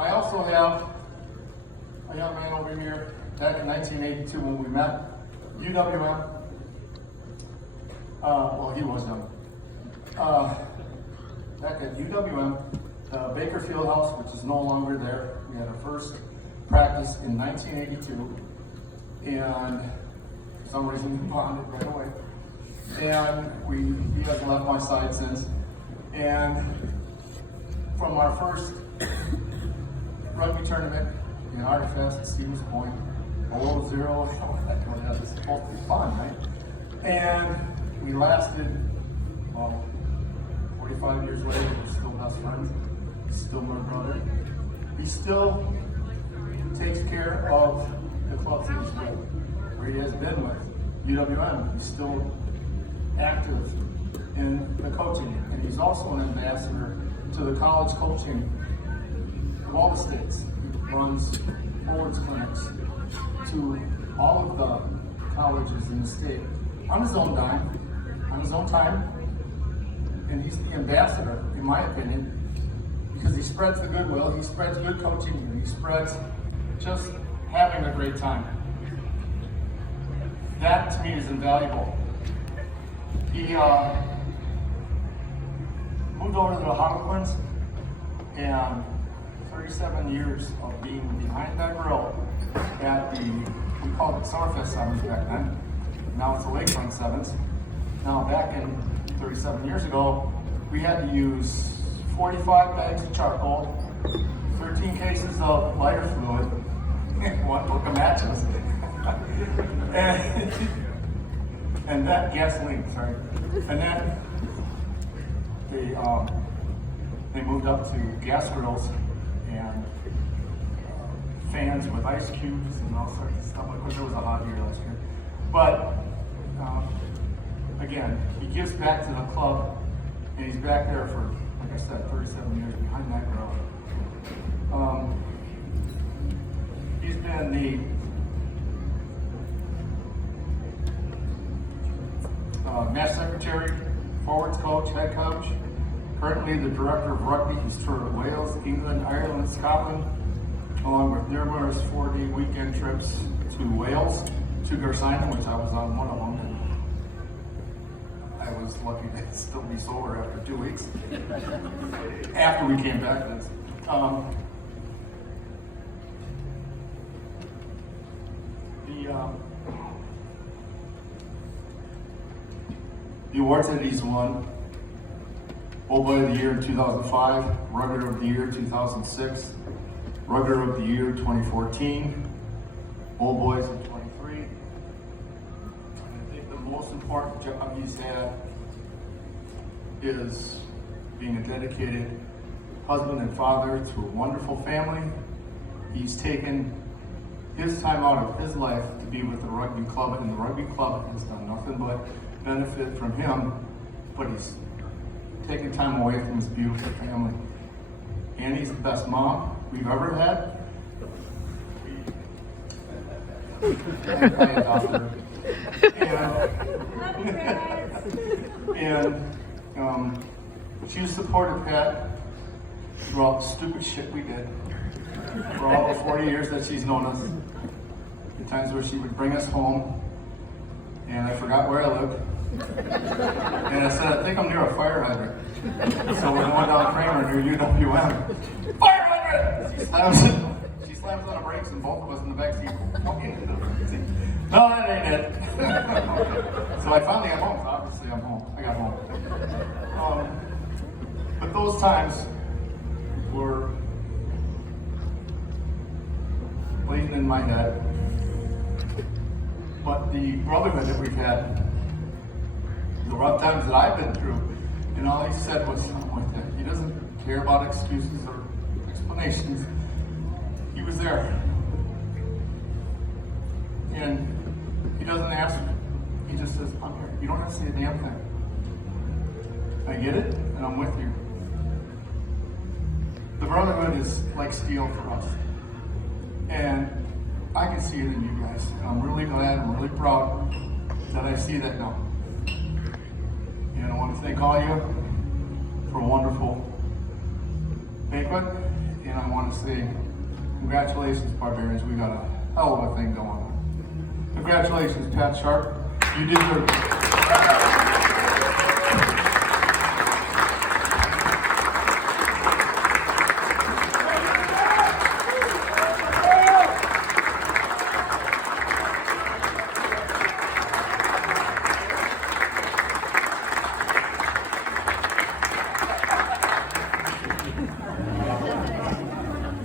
I also have a young man over here back in 1982 when we met, UWM. Well, he was young. Back at UWM, Baker Fieldhouse, which is no longer there. We had our first practice in 1982, and for some reason we bonded right away. And he hasn't left my side since. And from our first rugby tournament in Artifest at Stevens Point, 0-0, this is supposed to be fun, right? And we lasted, 45 years later, we're still best friends. He's still my brother. He still takes care of the clubs that he's with, where he has been with UWM. He's still active in the coaching, and he's also an ambassador to the college coaching of all the states. He runs forwards clinics to all of the colleges in the state on his own dime, on his own time, and he's the ambassador, in my opinion, because he spreads the goodwill, he spreads good coaching, and he spreads just having a great time. That to me is invaluable. He moved over to the Harlequins, and 37 years of being behind that grill at we called it Summerfest Sevens back then. Now it's the Lakefront Sevens. Now back in 37 years ago, we had to use 45 bags of charcoal, 13 cases of lighter fluid, and 1 book of matches. and that gasoline, sorry. And then they moved up to gas grills and fans with ice cubes and all sorts of stuff. Of course, it was a hot year last year. But again, he gives back to the club, and he's back there for, like I said, 37 years behind that grill. He's been the match secretary, forwards coach, head coach, currently the director of rugby. He's toured Wales, England, Ireland, Scotland, along with numerous 4-day weekend trips to Wales, to Garsyna, which I was on one of them, and I was lucky to still be sober after 2 weeks. After we came back, the awards that he's won: Old Boy of the Year in 2005, Rugger of the Year 2006, Rugger of the Year 2014, Old Boys in 23. And I think the most important job he's had is being a dedicated husband and father to a wonderful family. He's taken his time out of his life to be with the rugby club, and the rugby club has done nothing but benefit from him, but he's taking time away from his beautiful family. Annie's the best mom we've ever had. I adopted her. And she supported Pat through all the stupid shit we did for all the 40 years that she's known us. The times where she would bring us home, and I forgot where I lived. And I said, I think I'm near a fire hydrant. So we're going down Kramer near UWM. Fire hydrant! She slams on the brakes, and both of us in the back seat fucking into the seat. No, that ain't it. So I finally got home. Obviously, I'm home. I got home. But those times were blazing in my head. But the brotherhood that we've had, the rough times that I've been through, and all he said was, I'm with it. He doesn't care about excuses or explanations. He was there. And he doesn't ask, he just says, I'm here. You don't have to say a damn thing. I get it, and I'm with you. The brotherhood is like steel for us. And I can see it in you guys. And I'm really glad, I'm really proud that I see that now. And I want to thank all of you for a wonderful banquet. and I want to say congratulations, Barbarians. We got a hell of a thing going on. Congratulations, Pat Sharpe. You deserve it.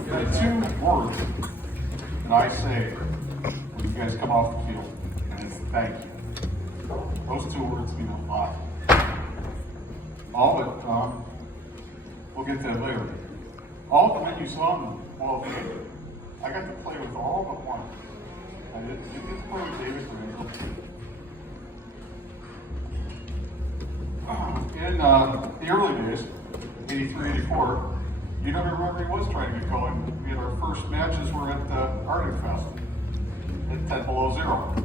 The two words that I say when you guys come off the field, and it's thank you. Those two words mean a lot. All of it, we'll get to that later. All of the men you saw in the ball game, I got to play with all but one. I didn't get to play with Davis or Angel. In the early days, 83, 84, you never remember he was trying to get going. We had our first matches were at Arctic Fest at 10 below zero.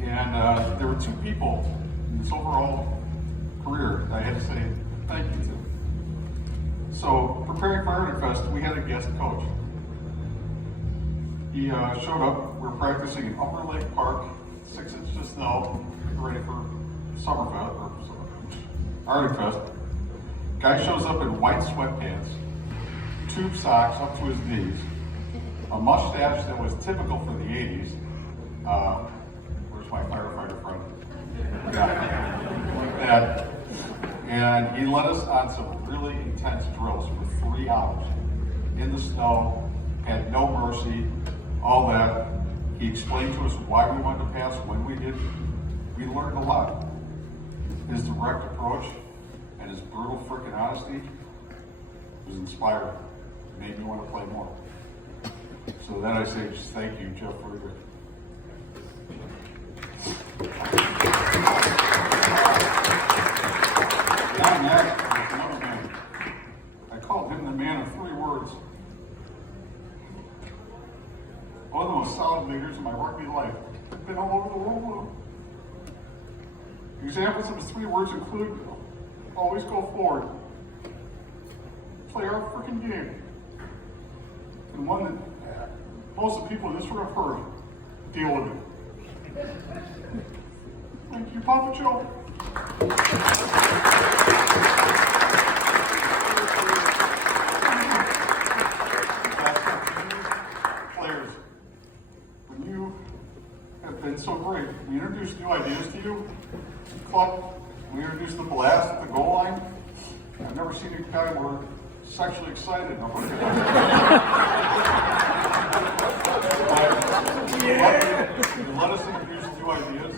And there were two people in this overall career that I had to say thank you to. So preparing for Arctic Fest, we had a guest coach. He showed up, we were practicing in Upper Lake Park, 6 inches of snow, ready for Summerfest, or Arctic Fest. Guy shows up in white sweatpants, tube socks up to his knees, a mustache that was typical for the 80s. Where's my firefighter friend? Yeah, like that. And he led us on some really intense drills for 3 hours in the snow, had no mercy, all that. He explained to us why we wanted to pass, when we did. We learned a lot. His direct approach and his brutal freaking honesty was inspiring. It made me want to play more. So then I say just thank you, Jeff Friedrich. John Mack was another man. I called him the man of 3 words. One of the most solid leaders in my rugby life. I've been all over the world with him. Examples of his 3 words include always go forward, play our freaking game, and one that most of the people in this room have heard, deal with it. Thank you, Papa Joe. Players, when you have been so great, we introduced new ideas to you. Club, we introduced the blast at the goal line. I've never seen a guy more sexually excited. You let us introduce new ideas.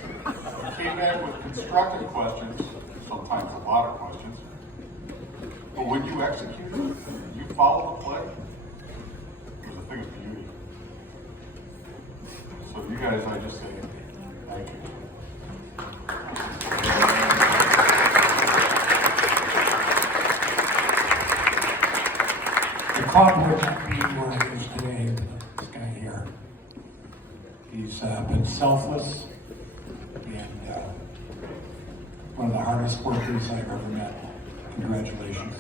Came back with constructive questions, sometimes a lot of questions. But when you executed, you followed the play, it was a thing of beauty. So you guys, I just say thank you. The club would not be where it is today with this guy here. He's been selfless and one of the hardest workers I've ever met. Congratulations.